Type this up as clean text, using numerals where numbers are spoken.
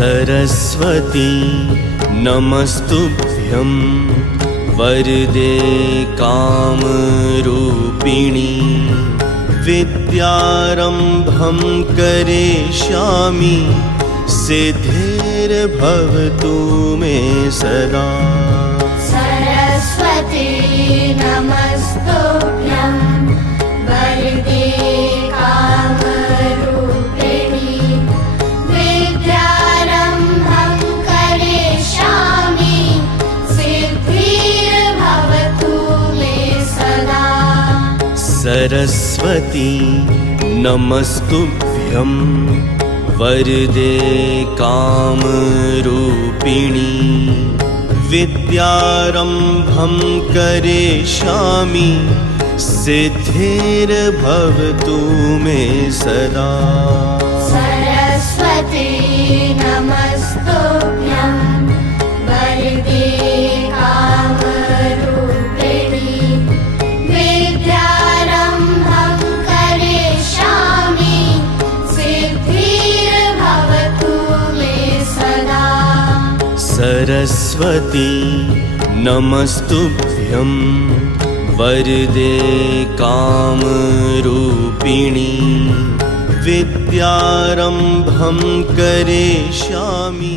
सरस्वती नमस्तुभ्यं वरदे कामरूपिणी विद्यारम्भं करिष्यामि सिद्धिर्भवतु मे सदा। सरस्वती नमस्तुभ्यं वरदे कामरूपिणी विद्यारम्भं करिष्यामि सिद्धिर्भवतु मे सदा। सरस्वती नमस्तुभ्यं वरदे कामरूपिणी विद्यारम्भं करिष्यामि सिद्धिर्भवतु मे सदा। सरस्वती नमस्तुभ्यं वरदे कामरूपिणी विद्यारम्भं करिष्यामि सिद्धिर्भवतु मे सदा। सरस्वती नमस्तुभ्यं वरदे कामरूपिणी विद्यारम्भं करिष्यामि